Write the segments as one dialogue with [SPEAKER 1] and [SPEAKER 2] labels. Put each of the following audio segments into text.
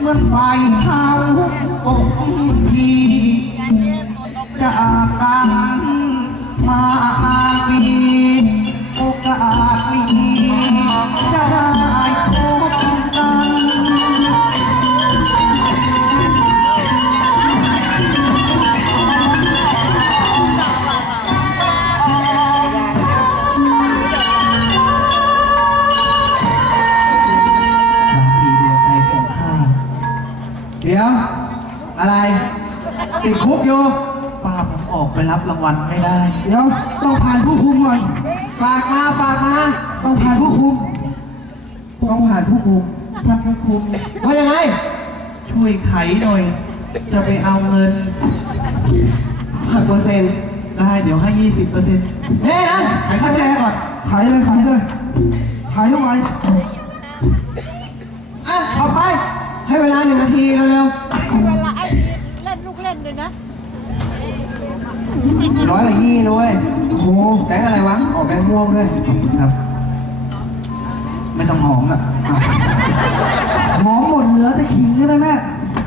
[SPEAKER 1] อนไฟเผาอกพี่จากกันมาปีโอกาสไม่มีจะได้พบกันเดี๋ยวอะไรติดคุกอยู่ป้าผมออกไปรับรางวัลไม่ได้เดี๋ยวต้องผ่านผู้คุมก่อนฝากมาต้องผ่านผู้คุมท่านผู้คุมว่ายังไงช่วยไขหน่อยจะไปเอาเงินหักเปอร์เซ็นต์ได้เดี๋ยวให้ 20%แน่นะไขข้าแจก่อนไขเลยไขเข้าไปอ่ะออกไปให้เวลา1 นาทีเร็ว
[SPEAKER 2] เวลาไอ้เล่นลูกเล่นเลยนะ
[SPEAKER 1] 100 ละ20นะเว้ยโอ้โหแบงค์อะไรวะออกแบงค์ม่วงด้วยครับไม่ต้องหอมอ่ะหอมหมดเหลือแต่ขิงใช่ไหมแม่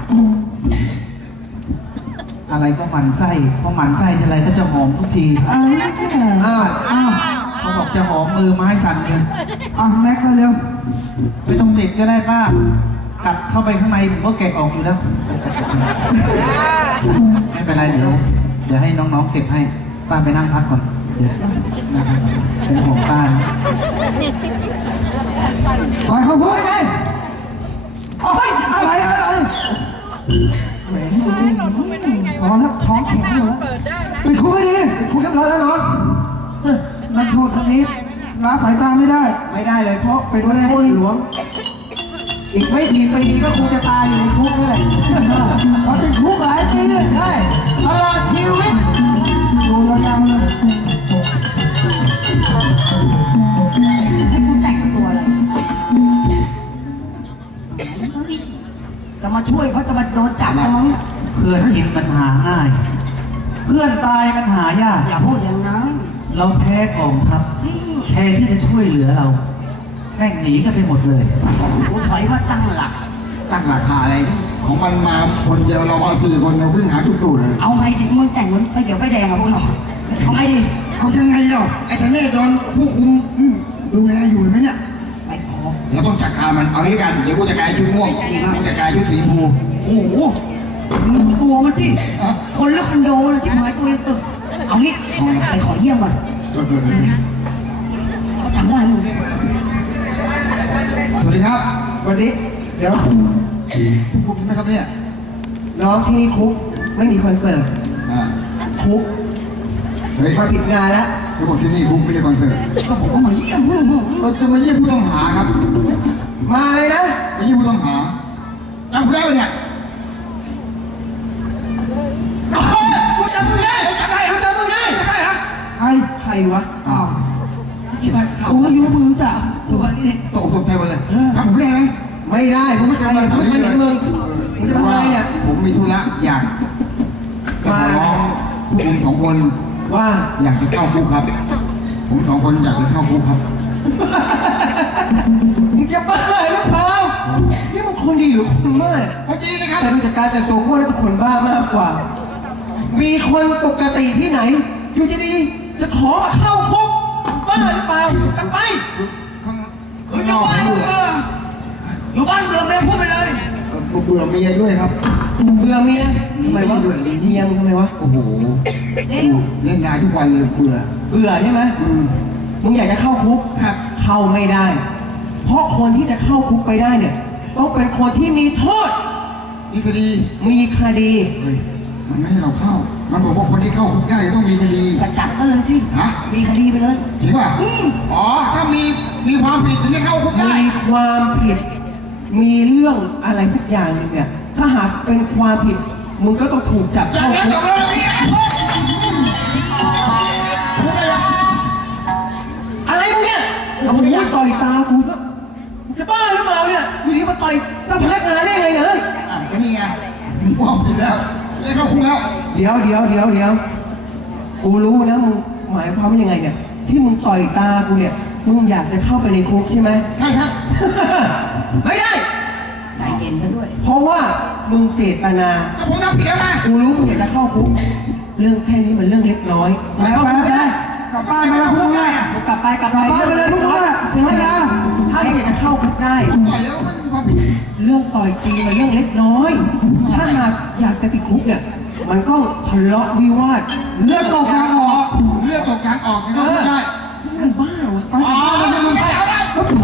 [SPEAKER 1] อะไรก็หมั่นไส้พอหมั่นไส้อะไรก็จะหอมทุกทีอ้าวเขาบอกจะหอมมือไม้สั่นเลยแม็กมาเร็วไม่ต้องติดก็ได้ป้ากลับเข้าไปข้างในผมก็แกะออกอยู่แล้วไม่เป็นไรเดี๋ยวให้น้องๆเก็บให้ป้าไปนั่งพักก่อนเดี๋ยวเป็นห่วงป้าปล่อยเขาพูดไงโอ้ยอะไรแหมพอแล้วท้องแข็งอยู่แล้วเป็นคุกให้ดีเป็นคุกเรียบร้อยแล้วเนาะนักโทษคนนี้ละสายตาไม่ได้เลยเพราะเป็นโทษหลวงอีกไม่กี่ปีก็คงจะตายอยู่ในคุกเลยเพราะเป็นคุกหลายปีเลยใช่ตลอดชีวิตดูยาวๆเลย
[SPEAKER 2] ให้กูแต่งตัวอะไรจะมาช่วยเขาจะมาโดนจับมั้งเพื่อนกินมันหาง่ายเพื่อนตายมันหายากอย่าพูดอย่างนั้นเราแพ้กองทัพแทนที่จะช่วยเหลือเราแม่งหนีกันไปหมดเลยกูถอยว่าตั้งหลัก
[SPEAKER 3] อะไรของมันมาคนเดียวเราเอา4 คนเราวิ่งหาทุกตัวเลย
[SPEAKER 2] เอาไงดิมึงแต่งเหมือนไฟเขียวไฟแดงอะพวกเราเอาไงดิ
[SPEAKER 3] เขายังไงไอ้ทะเลโดนผู้คุมดูแลอยู่ไหมเนี่ย
[SPEAKER 2] ไม่พอ
[SPEAKER 3] เราต้องจัดการมันเอางี้กันเดี๋ยวกูจัดการชุดม่วงกูจัดการชุดสีชมพู
[SPEAKER 2] โอ้โหมึงตัวมันที่คนละคอนโดเลยที่หมายตัวเองตึกเอางี้ไปขอเยี่ยมก่อนเขาจำได้มึง
[SPEAKER 3] สวัสดีครับ
[SPEAKER 1] วันนี้เดี๋ยว
[SPEAKER 3] คุกไหมครับเนี่ย
[SPEAKER 1] น้องที่นี่คุกไม่มีคอนเสิร์ตคุกมาผิดงานแล้ว
[SPEAKER 3] เขาบอกที่นี่คุกไม่ใช่คอนเสิร์ต
[SPEAKER 2] ก็บอกว่ามาเยี่ยม
[SPEAKER 3] เราจะมาเยี่ยมผู้ต้องหาครับ
[SPEAKER 1] มาเลยนะ
[SPEAKER 3] มาเยี่ยมผู้ต้องหาจำกูได้ไหมเนี่ย
[SPEAKER 1] กูจำมึงได้ฮะใครวะกูไม่รู้จัก
[SPEAKER 2] ตัวนี้
[SPEAKER 3] ตกใจหมดเลยทำผมได้ไหม
[SPEAKER 1] ไม่ได้ผมไม่เคยเห็นมึงจะทำอะไรเนี่ย
[SPEAKER 3] ผมมีธุระอยากจะขอร้องผู้คุม2 คน
[SPEAKER 1] ว่า
[SPEAKER 3] อยากจะเข้าคุกครับผม2 คนอยากจะเข้าคุกครับ
[SPEAKER 1] มึงจะบ้าหรือเปล่านี่มันคนดีหรือคนบ้า
[SPEAKER 3] คนดีนะครับ
[SPEAKER 1] แต่ดูจากการแต่งตัวพวกนั้นทุกคนบ้ามากกว่ามีคนปกติที่ไหนอยู่ดีจะขอเข้าคุกบ้าหรือเปล่ากลับไป
[SPEAKER 3] อยู่บ้านเบื่อ
[SPEAKER 2] แม่พูดไปเลย
[SPEAKER 3] เบื่อเมียด้วยครับ
[SPEAKER 1] เบื่อเมียทำไมวะเมียทำไมวะ
[SPEAKER 3] โอ้โหเล่นงานทุกวันเลยเบื่อ
[SPEAKER 1] ใช่ไหมมึงอยากจะเข้าคุกเข้าไม่ได้เพราะคนที่จะเข้าคุกไปได้เนี่ยต้องเป็นคนที่มีโทษ
[SPEAKER 3] มีคดีมันไม่ให้เราเข้ามันบอกว่าคนที่เข้าคุกได้ต้องมีคดี
[SPEAKER 2] จับซะเลยสิมีคดีไปเลย
[SPEAKER 3] จริงป่ะถ้ามีความผิดถึงจะเข้าคุกได้
[SPEAKER 1] มีความผิดมีเรื่องอะไรสักอย่างนึงเนี่ยถ้าหากเป็นความผิดมึงก็ต้องถูกจับเข้าคุกอะไรมึงเนี่ยเอามึงต่อยตากูจะบ้าหรือเปล่าเนี่ยอยู่ดีมาต่อยเจ้าพนักงานได้ไงเนี่ย
[SPEAKER 3] ก็นี่ไงมีความผิดแล้วได้เข้าคุกแล้ว
[SPEAKER 1] เดี๋ยวกูรู้แล้วมึงหมายความว่ายังไงเนี่ยที่มึงต่อยตากูเนี่ยมึงอยากจะเข้าไปในคุกใช่ไหม
[SPEAKER 3] ใช่ครับ
[SPEAKER 1] ไม่ได้
[SPEAKER 2] ใจเย็นซะด้วย
[SPEAKER 1] เพเพราะว่ามึงเจตนา
[SPEAKER 3] ก็ผมทำผิดแล้วไง
[SPEAKER 1] กูรู้มึงอยากจะเข้าคุกเรื่องแค่นี้มันเรื่องเล็กน้อยแล้วไปกลับบ้านไปแล้วพวกมึงกลับไปไปเลยพวกมึงเป็นไรนะถ้าอยากจะเข้าคุกได้
[SPEAKER 3] ต่อยแล้วมันมีความผิด
[SPEAKER 1] เรื่องต่อยจริงมันเรื่องเล็กน้อย ถ้าหากอยากจะติดคุกเนี่ยมันก็ทะเลาะวิวาทเลือดตกกลางออก
[SPEAKER 3] เลือดตกกลางออกก็ไม่ได้
[SPEAKER 1] มันบ้าวะ
[SPEAKER 3] อ๋อมันมึงไปเอาแล้ว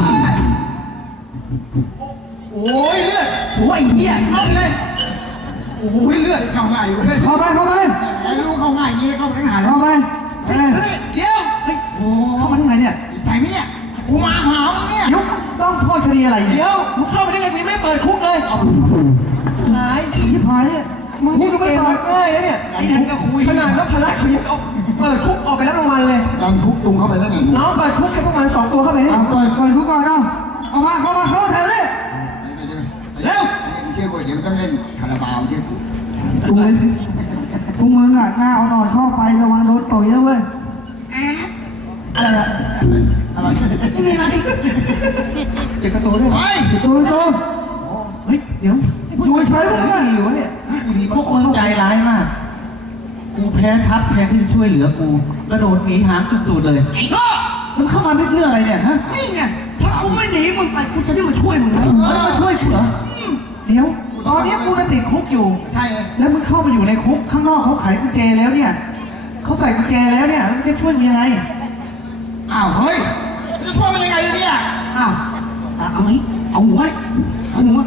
[SPEAKER 1] โอ้ยเลือดโอ้ยเหี้ยเข้าเลยโอ้ยเลือด
[SPEAKER 3] เข้าง่ายอยู่เลย
[SPEAKER 1] เข้าไป
[SPEAKER 3] รู้เข้าง่ายนี้เข้าไปข้างหน้า
[SPEAKER 1] เข้าไปเดี๋ยวโอ้เข้ามาทางไหนเนี่ย
[SPEAKER 3] ใจเนี่ยกูมาหามึงเนี่ย
[SPEAKER 2] ยุต้องโทษคดีอะไร
[SPEAKER 1] เดี๋ยวมึงเข้าไปได้ไงมึงไม่เปิดคุกเลยหายที่พายเนี่ยมึงนี่ก็ไม่เปิดง่ายนะเนี่ยขนาดนักพลัดเขายังเปิดคุกออกไปแล้วรางวัลเลย
[SPEAKER 3] ดันคุกตุงเข้าไปได้ไง
[SPEAKER 1] น้องเปิดคุกให้พวกมัน2 ตัวเข้าไปเนี่ยเปิดคุกก่อนเอามาเข้าแถวเลย
[SPEAKER 3] เร็วเชื่อกูเดี๋ยวต้องเล่นคาราบาวเชื่อกู
[SPEAKER 1] พวกมึงอ่ะหน้าเอาหน่อยเข้าไประวังโดนต่อยนะเว้ยอะไรอะไม่มีอะไรเด็กกระโตด้วย
[SPEAKER 3] เฮ้ย
[SPEAKER 1] กระโตเฮ้ยเดี๋ยวอยู่เฉยพวกมึงอ่ะอยู่เนี่ย
[SPEAKER 2] พวกมึงใจร้ายมาก กูแพ้ทัพแทนที่จะช่วยเหลือกูกระโดดหนีหางจุดๆเลย
[SPEAKER 4] ไอ้ก็
[SPEAKER 2] มันเข้ามาเรื่องอะไรเนี่ยฮะ
[SPEAKER 4] นี่ไงถ้ากูไม่หนีมึงไปกูจะได้มาช่วยมึงนะ
[SPEAKER 2] มันมาช่วยกูเหรอเดี๋ยวตอนนี้กูจะติดคุกอยู่
[SPEAKER 3] ใช่เลย
[SPEAKER 2] แล้วมึงเข้ามาอยู่ในคุกข้างนอกเขาไขกุญแจแล้วเนี่ยเขาใส่กุญแจแล้วเนี่ยแล้วมึงจะช่วยมึงยังไง
[SPEAKER 3] อ้าวเฮ้ยจะช่วยมันยังไงเนี่ย
[SPEAKER 4] อ้าวเอาไหมเอาหัวเอาหัว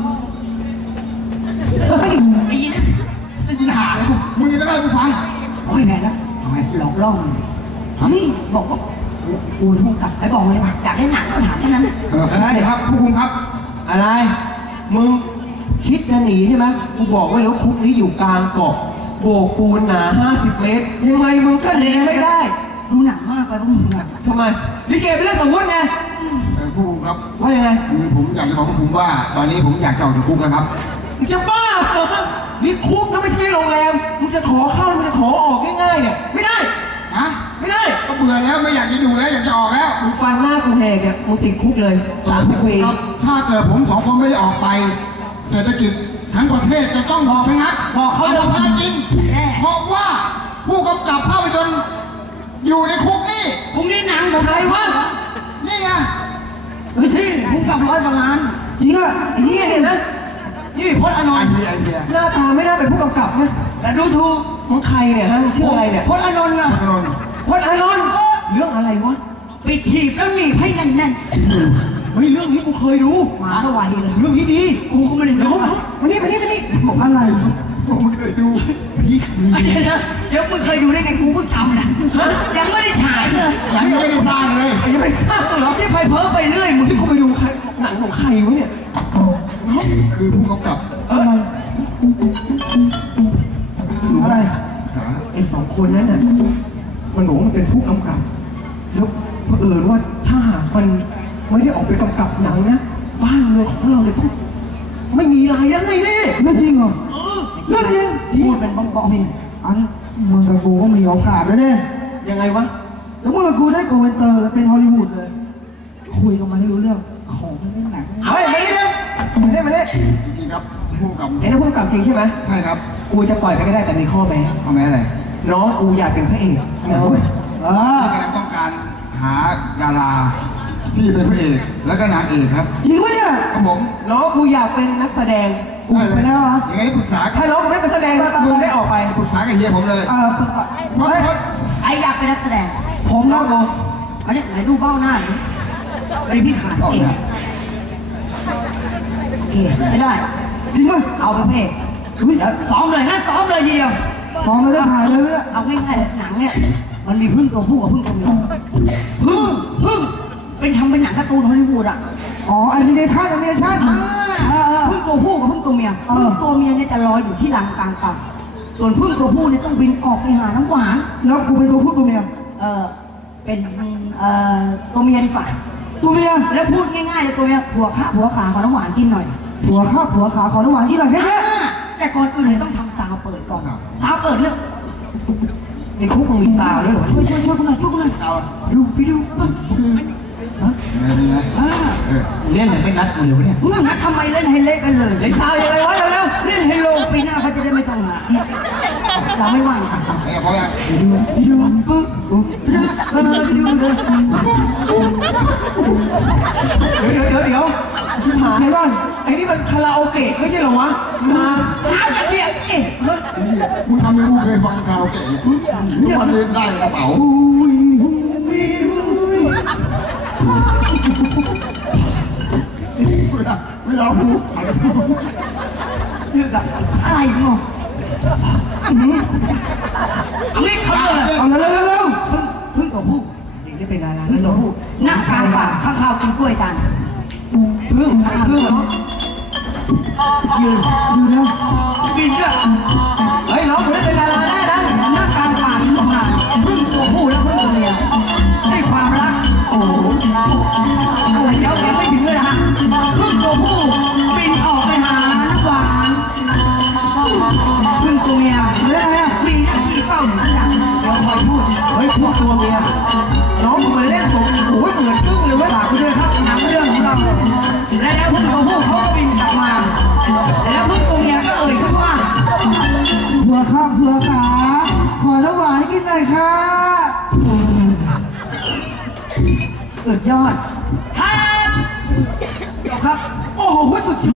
[SPEAKER 2] เฮ้ย
[SPEAKER 4] ไอ้ยิน
[SPEAKER 3] ได้ยินหาเลยมึงจะได้กูฟัง
[SPEAKER 4] โอ้ยแม่นะหลอกล่อมันเฮ้ยบอกว่ากูพุ่งกลับไปบอกเลยว่าอยากได้หนังก็ถามแค่นั้น
[SPEAKER 3] ครับผู้คุมครับ
[SPEAKER 1] อะไรมึงคิดจะหนีใช่ไหมกูบอกว่าแล้วคุกนี้อยู่กลางเกาะโบกปูนหนา50 เมตรยังไงมึงก็หนีไม่ได้
[SPEAKER 4] ดูหนังมากไปพวกมึงอ่ะ
[SPEAKER 1] ทำไมลิเกเป็นเรื่องสมมติไง
[SPEAKER 3] ผู้คุมครับ
[SPEAKER 1] ว่ายังไง
[SPEAKER 3] ผมอยากจะบอกผู้คุมว่า ตอนนี้ผมอยากจะออกจากคุกแล้วครับ
[SPEAKER 1] มึงจะบ้าเหรอนี่คุกนะไม่ใช่โรงแรมมึงจะขอเข้ามึงจะขอออกง่ายๆเนี่ยไม่ได้
[SPEAKER 3] ฮะ
[SPEAKER 1] ไม่ได้
[SPEAKER 3] ก็เบื่อแล้วไม่อยากจะอยู่แล้วอยากจะออกแล้ว
[SPEAKER 1] มึงฟันหน้ากูแหกเนี่ยมึงติดคุกเลย30 ปี
[SPEAKER 3] ครับถ้าเกิดผม2 คนไม่ได้ออกไป เศรษฐกิจทั้งประเทศจะต้องชะงัก
[SPEAKER 4] บอกเขา
[SPEAKER 3] เรื่องความจริง
[SPEAKER 4] แน่
[SPEAKER 3] เพราะว่าผู้กำกับภาพยนตร์อยู่ในคุกนี่
[SPEAKER 4] พรุ่งนี้หนังของ
[SPEAKER 1] ใครวะ
[SPEAKER 3] นี่ไง
[SPEAKER 4] ไม่ใช่พุ่งกลับ100 กว่าล้าน
[SPEAKER 1] จริงอ่ะไอ้เนี่ยเนี่ยนะ
[SPEAKER 4] นี่พจน์อานน
[SPEAKER 3] ไอ้
[SPEAKER 4] ท์
[SPEAKER 3] เหี้ยไอ้เหี้ย
[SPEAKER 1] หน้าตาไม่น่าเป็นผู้กำกับนะ
[SPEAKER 4] แต่ดูถูก
[SPEAKER 1] มึงใครเนี่ยฮะชื่ออะไรเนี่ย
[SPEAKER 4] พจน์อานนท์อะ
[SPEAKER 3] พนนท์
[SPEAKER 1] พจน์อานนท์เรื่องอะไรวะ
[SPEAKER 4] ปิดหีบแล้วหนีบให้แน่น
[SPEAKER 1] เฮ้ยเรื่องนี้กูเคยดู
[SPEAKER 4] ๆหมาสวัยเลย
[SPEAKER 1] เรื่องนี้ดี
[SPEAKER 4] กูก็ไม่ได้ดูนะ
[SPEAKER 1] มานี่บอกอะไร
[SPEAKER 3] ผมไม่เคยดู
[SPEAKER 4] เดี๋ยวมึงเคยดูได้ไงกูเพิ่งทำนะยังไม่ได้ฉายเลย
[SPEAKER 3] ยังไม่ได้สร้างเลย
[SPEAKER 1] ไอ้ยังไม่ฆ่าเหรอ
[SPEAKER 4] ที่ไปเพ้อไปเรื่อยมึง
[SPEAKER 1] ที่กูไปดูใครหนังของใครวะเนี่ย
[SPEAKER 3] คือผู้กำกับ
[SPEAKER 1] อะไรอะไร
[SPEAKER 3] สาร
[SPEAKER 1] ไอ้2 คนนั้นน่ะมันบอกว่ามันเป็นผู้กำกับแล้วเผอิญว่าถ้าหากมันไม่ได้ออกไปกำกับหนังนะบ้านเมืองของเราเนี่ยต้องไม่มีรายได้แน่ไม่จริงเหรอเรื่องจริง
[SPEAKER 4] พูดเป็นบ้องๆนี่
[SPEAKER 1] อันมึงกับกูก็มีโอกาสแล้วเนี่ยยังไงวะแล้วมึงกับกูได้โกเวนเตอร์เป็นฮอลลีวูดเลยคุยกันมาให้รู้เรื่องของมันเล่นหนังเฮ้ยมาดิมาดิ
[SPEAKER 3] จริงๆครับผู้กำกับ
[SPEAKER 1] ไอ้นั่นผู้กำกับจริงใช่ไหม
[SPEAKER 3] ใช่ครับ
[SPEAKER 1] กูจะปล่อยไปก็ได้แต่มีข้อแม้
[SPEAKER 3] เอาแม้อะไร
[SPEAKER 1] น้องกูอยากเป็นพระเอกนะเว้ย
[SPEAKER 3] ที่กำลังต้องการหาดาราที่เป็นพระเอกแล้วก็นางเอกครับ
[SPEAKER 1] จริงปะเนี่ย
[SPEAKER 3] ครับผม
[SPEAKER 1] น้องกูอยากเป็นนักแสดงกูไปได้เหรอ
[SPEAKER 3] ยังไงปรึกษา
[SPEAKER 1] ถ้าน้องกูไม่เป็นแสดงมึงได้ออกไป
[SPEAKER 3] ปรึกษากับเฮียผมเลย เพราะ
[SPEAKER 4] ไออยากเป็นนักแสดง
[SPEAKER 1] ผมน้องกู
[SPEAKER 4] เอาเนี่ยไหนดูเบ้าหน้าดิไอพี่ขาดเองไม่ได้
[SPEAKER 1] จริงปะ
[SPEAKER 4] เอาไปเพศซ้อมเลยนะซ้อมเลยทีเดียว
[SPEAKER 1] ซ้อมแล้วได้ถ่ายเลยเนี่ย
[SPEAKER 4] เอาง่ายๆหนังเนี่ยมันมีพึ่งตัวผู้กับพึ่งตัวเมียพึ่งเป็นทำเป็นหนังการ์ตูนฮอลลีวูดอ่ะ
[SPEAKER 1] อ๋อแอนิเมชั่นพึ่ง
[SPEAKER 4] พึ่งตัวผู้กับพึ่งตัวเมียพึ่งตัวเมียเนี่ยจะลอยอยู่ที่ลานกลางป่าส่วนพึ่งตัวผู้เนี่ยต้องบินออกไปหาน้ำหวาน
[SPEAKER 1] แล้วกูเป็นตัวผู้ตัวเมีย
[SPEAKER 4] เป็นตัวเมียดีฝ่า
[SPEAKER 1] ตัวเมีย
[SPEAKER 4] แล้วพูดง่ายๆเลยตัวเมียผัวขาขอน้ำหวานกินหน่อย
[SPEAKER 1] ผัวขาขอน้ำหวานที่ไหนแค่นี้
[SPEAKER 4] แต่ก่อนอื่นเลยต้องทำซาวเปิดก่อนซาวเปิดเรื่อง
[SPEAKER 1] ในคุกมึงมีซาวด้วยเหรอ
[SPEAKER 4] ช่วยกูหน่อย
[SPEAKER 3] เอา
[SPEAKER 4] ไปดูปั๊บ
[SPEAKER 3] อะไรเป็นไง
[SPEAKER 2] เล่นอะไรไม่นัดกูเลยวะเนี่ย
[SPEAKER 4] มึงนัดทำไมเล่นให้เละกันเลย
[SPEAKER 1] ไอ้ซาวยังไงวะเร็
[SPEAKER 4] เราไม่ว่าง
[SPEAKER 3] ไอ้พอยัง
[SPEAKER 4] ดูปุ๊บดูเลย
[SPEAKER 1] เดี๋ยวชิบหายเดี๋ยวก่อนไอ้นี่มันคาราโอเกะไม่ใช่เหรอวะมา
[SPEAKER 4] ช้าจะเกี่ยวเอ๊ะ
[SPEAKER 3] นี่มึงทำให้กูเคยฟังคาราโอเกะทุกวันนี้ได้กระเป๋าไม่ร้องกูอะไรสัก
[SPEAKER 4] เรื่องกับอะไรเนาะเอาไม่เข้าเลย
[SPEAKER 1] เอาเร็ว
[SPEAKER 4] พึ่งตัวผู้
[SPEAKER 1] เด็กได้เป็นดารา
[SPEAKER 4] พึ่
[SPEAKER 1] แล้
[SPEAKER 4] ง
[SPEAKER 1] ว
[SPEAKER 4] ตัวผู้นั่งกลางป่าข้าวกินกล้วยจาน
[SPEAKER 1] พึ่งเหรอ
[SPEAKER 4] ยืน
[SPEAKER 1] ดูนะ
[SPEAKER 4] บินด้วย
[SPEAKER 1] เฮ้ยน้องผมได้เป็นดาราแน่นะ
[SPEAKER 4] นั่งกลางป่าที่ทำงานพึ่งตัวผู้และพึ่งตัวเมียด้วยความรักโอ้โหอะไรเดี๋ยวยังไม่ถึงเลยนะฮะพึ่งตัวผู้บินออกไปหาน้ำหวานพึ่งตัวเมีย
[SPEAKER 1] อะไรอ่ะ
[SPEAKER 4] มีหน้าที่เฝ้าอยู่ที่หลังเดี๋ยวคอยพูด
[SPEAKER 1] เฮ้ยพวกตัวเมียน้องผมมาเล่นผมโอ้ยเหมือนกึ้งเลยเว้ย
[SPEAKER 4] ฝากไปด้วยครับหนังเรื่องของเราและแล้วพึ่งตัวผู้เขาก็บินกลับมาแล้วพึ่งตัวเมียก็เอ่ยขึ้นว่า
[SPEAKER 1] เผื่อข้ามเผื่อขาขอน้ำหวานกินหน่อยค่ะ
[SPEAKER 4] สุดยอดท่านจบครับ
[SPEAKER 1] โอ้โหสุด